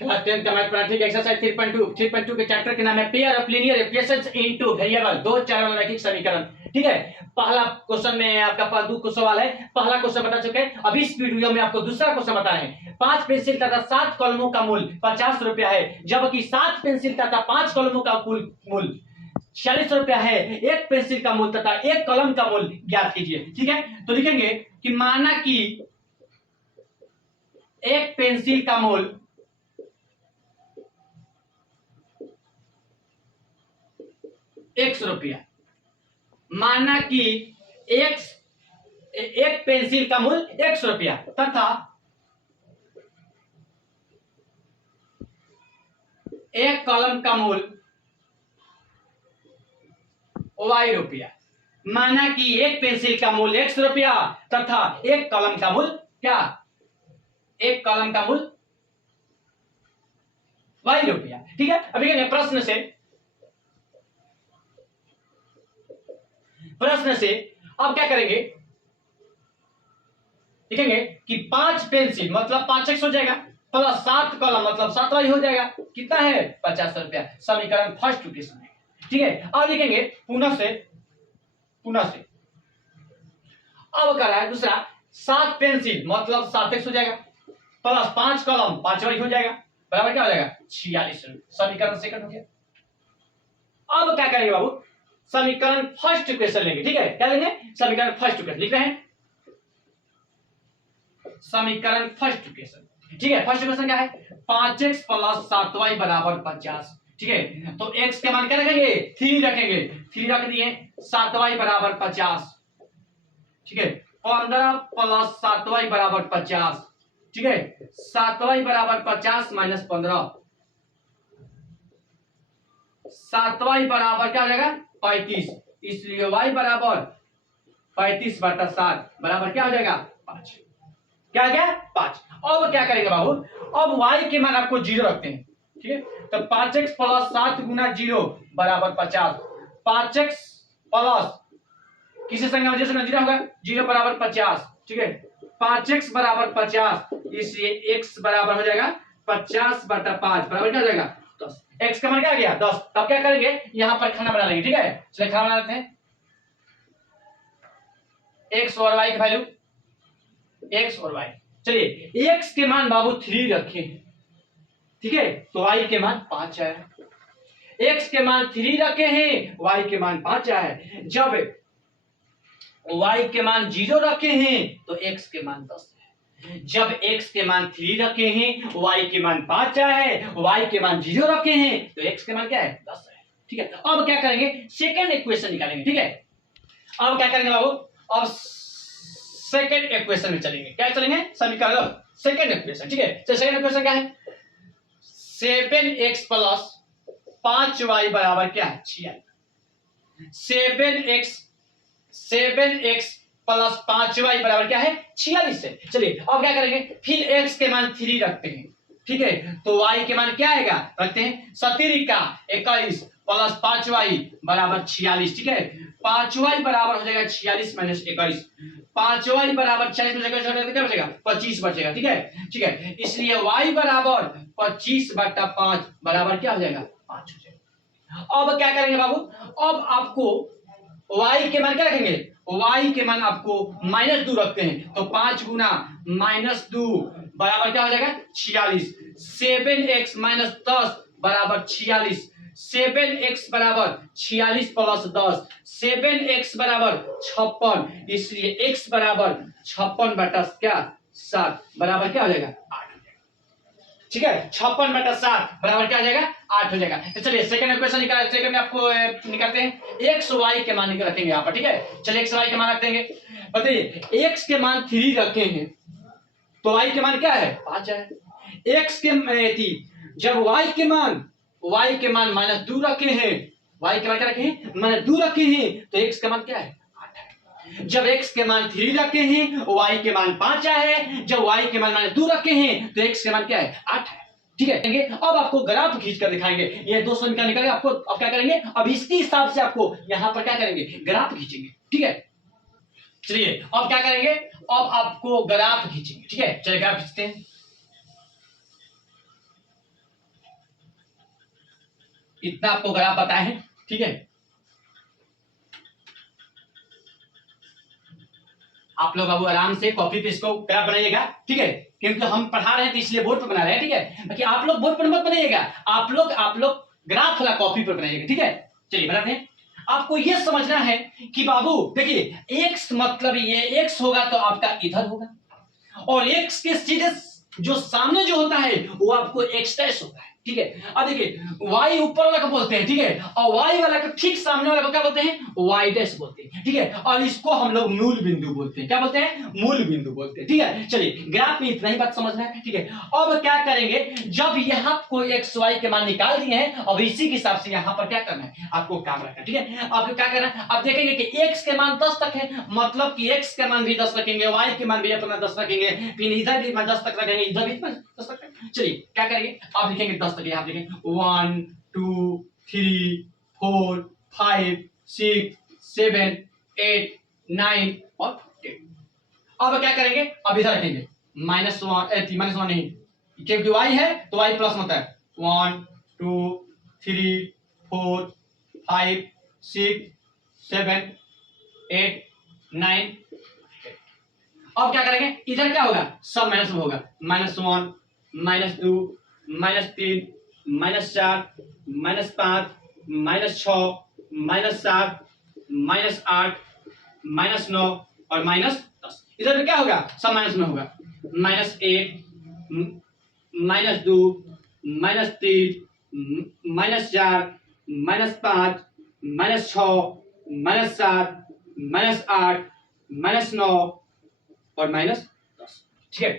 Class 10 का math पढ़ा, ठीक है। एक्सरसाइज 3.2 के चैप्टर के नाम है pair of linear equations into variable, दो चर रैखिक समीकरण, ठीक है। पहला क्वेश्चन में आपका दो सवाल है, पहला क्वेश्चन बता चुके हैं। अभी इस वीडियो में आपको दूसरा क्वेश्चन बता रहे हैं। 5 पेंसिल तथा 7 कलमों का मूल्य 50 रुपया है, जबकि 7 पेंसिल तथा 5 कलमों का कुल मूल्य 46 रुपया है। एक पेंसिल का मूल्य तथा एक कलम का मूल्य ज्ञात कीजिए, ठीक है। तो लिखेंगे कि माना कि एक पेंसिल का मूल्य 100 रुपया, माना कि एक पेंसिल का मूल्य 100 रुपया तथा एक कलम का मूल्य y रुपया। माना कि एक पेंसिल का मूल्य 100 रुपया तथा एक कलम का मूल्य क्या, एक कलम का मूल्य y रुपया, ठीक है। अभी प्रश्न से अब क्या करेंगे, लिखेंगे कि 5 पेंसिल मतलब 5x हो जाएगा, प्लस 7 कलम मतलब 7y हो जाएगा, कितना है 50 रुपया। समीकरण फर्स्ट इक्वेशन है, ठीक है। अब लिखेंगे पुनः से अब कर रहा है दूसरा, 7 पेंसिल मतलब 7x हो जाएगा, प्लस 5 कलम 5y हो जाएगा, बराबर क्या हो जाएगा 46। समीकरण सेकंड हो गया। अब क्या करेंगे बाबू, समीकरण फर्स्ट इक्वेशन लेंगे, ठीक है। क्या लेंगे, समीकरण फर्स्ट इक्वेशन लिख रहे हैं, समीकरण फर्स्ट इक्वेशन, ठीक है। फर्स्ट इक्वेशन क्या है, 5x प्लस 7y बराबर 50, ठीक है। तो x के मान क्या रखेंगे 3 रखेंगे, 3 रख दिए, 7y बराबर 50, ठीक है। 15 प्लस 7y बराबर 50, ठीक है। 7y बराबर 50 माइनस 15, 7y बराबर क्या हो जाएगा 35, इसलिए y बराबर 35 बटा 7 बराबर क्या हो जाएगा 5, क्या गया 5। अब क्या करेंगे बाबू, अब y के मान आपको 0 रखते हैं, ठीक है। तो 5x प्लस 7 गुना 0 बराबर 50, 5x प्लस किसी संख्या में जैसे 0 होगा 0 बराबर 50, ठीक है। 5x बराबर 50, इसलिए x बराबर हो जाएगा 50 बटा 5 बराबर क्या हो जाएगा 10। x का मान क्या आ गया 10। तब क्या करेंगे, यहां पर खाना बना लेंगे, ठीक है। चलिए खाना बना लेते हैं। x और y की वैल्यू, x और y, चलिए x के मान बाबू 3 रखे, ठीक है। तो y के मान 5 है, x के मान 3 रखे हैं, y के मान 5 है। जब y के मान 0 रखे हैं तो x के मान 10 है। जब x के मान 3 रखे हैं, y के मान 5 है, y के मान 0 रखे हैं तो x के मान क्या है 10 है, ठीक है। अब क्या करेंगे, सेकंड इक्वेशन निकालेंगे, ठीक है। अब क्या करेंगे बाबू, अब सेकंड इक्वेशन में चलेंगे, क्या चलेंगे समीकरण सेकंड इक्वेशन, ठीक है। तो सेकंड इक्वेशन क्या है, 7x प्लस 5y बराबर क्या है 46, 7x प्लस 5y बराबर क्या है 46 है। चलिए अब क्या करेंगे, फिर x के मान 3 रखते हैं, ठीक है। तो y के मान क्या आएगा, रखते हैं 17 का 21 प्लस 5y बराबर 46, ठीक है। 5y बराबर हो जाएगा 46 माइनस 21, 5y बराबर 46 में क्या बचेगा 25 बचेगा, ठीक है, ठीक है। इसलिए y बराबर 25 बटा 5 बराबर क्या हो जाएगा 5 हो जाएगा। अब क्या करेंगे बाबू, अब आपको y के मान क्या रखेंगे, y के मान आपको -2 रखते हैं, तो 5 गुना -2 बराबर क्या हो जाएगा 46, 7x माइनस 10 बराबर 46, 7x बराबर 46 प्लस 10, 7x बराबर 56, इसलिए x बराबर 56 बटा क्या 7 बराबर क्या हो जाएगा 8, ठीक है। 56 बटा 7 बराबर क्या हो जाएगा 8 हो जाएगा। तो चलिए सेकंड इक्वेशन निकाल, सेकंड में आपको निकालते हैं x y के मान रखेंगे यहाँ पर, ठीक है। चलिए x y के मान रख देंगे, बताइए x के मान 3 रखे हैं तो y के मान क्या है 5 है। x के जब y के मान -2 रखे हैं, y के मान क्या रखे हैं -2 रखे हैं तो x का मान क्या है 8 है। जब x के मान 3 रखे हैं, y के मान 5 है, जब y के मान -2 रखे हैं तो x के मान क्या है 8 है, ठीक है। अब आपको ग्राफ खींच कर दिखाएंगे, ये दो समीकरण निकालेंगे आपको। अब क्या करेंगे, अब इसके हिसाब से आपको यहां पर क्या करेंगे ग्राफ खींचेंगे, ठीक है। चलिए अब क्या करेंगे, अब आपको ग्राफ खींचेंगे, ठीक है। चलिए ग्राफ खींचते हैं। इतना आपको ग्राफ बताए हैं, ठीक है। आप लोग बाबू आराम से कॉपी पे इसको ग्राफ बनाइएगा, ठीक है, क्योंकि हम पढ़ा रहे हैं तो इसलिए बोर्ड पर बना रहे हैं, ठीक है। बाकी आप लोग बोर्ड पर मत बनाइएगा, आप लोग ग्राफ वाला कॉपी पर बनाइएगा, ठीक है। चलिए बनाते हैं। आपको यह समझना है कि बाबू देखिए एक्स मतलब ये एक्स होगा तो आपका इधर होगा, और एक्स के सीधे जो सामने जो होता है वो आपको एक्स डैश होता है, ठीक है। अब देखिए वाई ऊपर वाला को बोलते हैं, ठीक है, और वाई वाला को ठीक सामने वाला को क्या बोलते हैं, वाई डैश बोलते हैं, ठीक है। और इसको हम लोग मूल बिंदु बोलते हैं, क्या बोलते हैं, मूल बिंदु बोलते हैं, ठीक है। चलिए ग्राफ में इतना ही बात समझना है, ठीक है। अब क्या करेंगे, जब यहाँ कोई एक्स वाई के मान निकाल दिए हैं, अब इसी के हिसाब से यहाँ पर क्या करना है, आपको काम रखना है, ठीक है। आपको क्या करना है, आप देखेंगे कि एक्स के मान 10 तक है, मतलब कि एक्स के मान भी 10 रखेंगे, वाई के मान भी अपना 10 रखेंगे, फिर इधर भी 10 तक रखेंगे, इधर भी 10 तक। चलिए क्या करेंगे, आप लिखेंगे 10 तक, यहाँ लिखेंगे 1 2 3 4 5 6 7 8 9 और 10। अब क्या करेंगे, अब इधर रखेंगे -1 नहीं, क्योंकि y है तो y प्लस होता है 1 2 3 4 5 6 7 8 9। अब क्या करेंगे, इधर क्या होगा, सब माइनस में होगा, -1 -2 -3 -4 -5 -6 -7 -8 -9 और -10। इधर क्या होगा, सब माइनस में होगा, -1 -2 -3 -4 -5 -6 -7 -8 -9 और -10, ठीक है।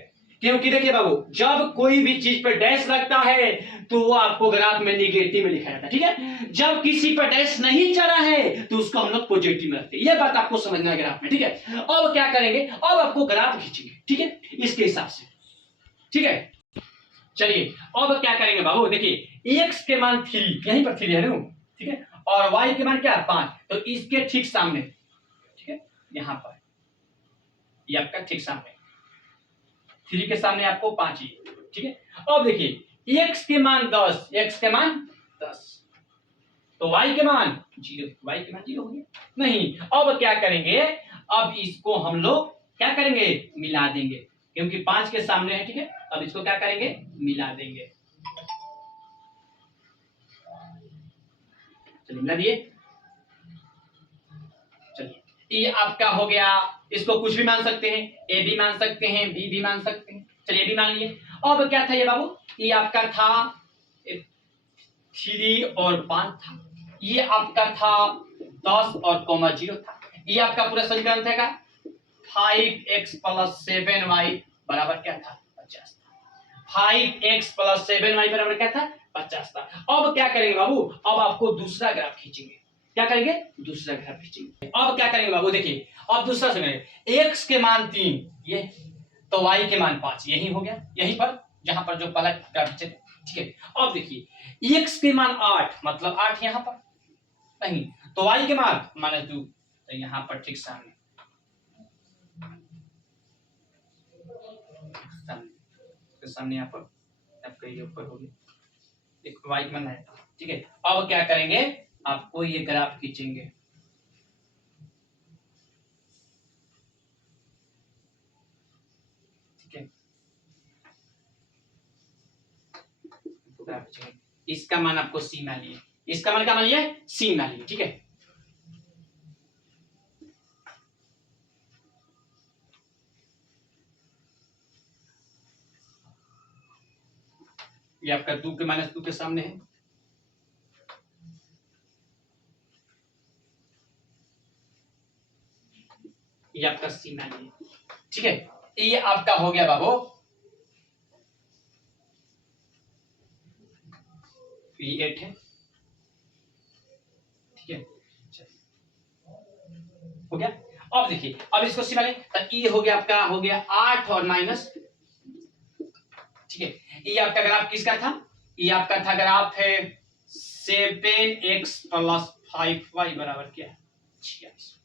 क्योंकि देखिए बाबू जब कोई भी चीज पर डैश लगता है तो वो आपको ग्राफ में निगेटिव में लिखा जाता है, ठीक है। जब किसी पर डैश नहीं चला है तो उसको हम लोग पॉजिटिव में रखते हैं, ये बात आपको समझना है ग्राफ में, ठीक है। अब क्या करेंगे, अब आपको ग्राफ खींचेंगे, ठीक है, इसके हिसाब से, ठीक है। चलिए अब क्या करेंगे बाबू, देखिए एक्स के मान 3 यहीं पर 3 है ना, ठीक है, और वाई के मान क्या है 5, तो इसके ठीक सामने, ठीक है, यहां पर ये आपका ठीक सामने 3 के सामने आपको 5 ही, ठीक है। अब देखिए x के मान 10, x के मान 10 तो y के मान 0, y के मान 0 हो गया नहीं। अब क्या करेंगे, अब इसको हम लोग क्या करेंगे, मिला देंगे, क्योंकि 5 के सामने है, ठीक है। अब इसको क्या करेंगे, मिला देंगे। चलिए मिला दिए, चलिए ये आपका हो गया, इसको कुछ भी मान सकते हैं, ए भी मान सकते हैं, बी भी मान सकते हैं, चलिए भी मान लिए। अब क्या था ये बाबू, ये आपका था 3 और 5 था, ये आपका था 10 और 0 था, ये आपका पूरा समीकरण था 5x + 7y बराबर क्या था, 50 था। 5x + 7y बराबर क्या था, 50 था। अब क्या करेंगे बाबू, अब आपको दूसरा ग्राफ खींचेंगे, क्या करेंगे, दूसरा ग्राफ खींचेंगे। अब क्या करेंगे बाबू, देखिए अब दूसरा समीकरण, x के मान 3 ये, तो y के मान 5 यही हो गया, यहीं पर जहां पर जो पहला ग्राफ खींचे, ठीक है। अब देखिए x के मान 8 मतलब 8 यहां पर नहीं, तो y के मान -2 तो यहां पर ठीक सामने सामने यहाँ पर आपका ये ऊपर हो गया, एक y के मान है, ठीक है। अब क्या करेंगे, आपको ये ग्राफ खींचेंगे, ठीक है, इसका मान आपको c मान लिए, इसका मान क्या मान लिए, c मान लिए, ठीक है। ये आपका 2 के -2 के सामने है, ये आपका सी मान लिए, ठीक है। ये आपका हो गया बाबू, ये 8 है, ठीक है, हो गया। अब देखिए अब इसको सी वाले, तो ये हो गया आपका, हो गया 8 और माइनस, ठीक है। ये आपका ग्राफ किसका था, ये आपका था ग्राफ है 7x + 5y बराबर क्या है, 46,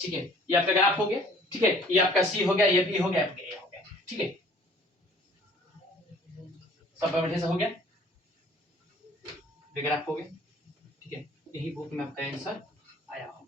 ठीक है। ये आपका ग्राफ हो गया, ठीक है। ये आपका सी हो गया, ये बी हो गया, आपका ए हो गया, ठीक है। सब बढ़िया से हो गया, ग्राफ हो गया। यही बुक में आपका आंसर आया होगा।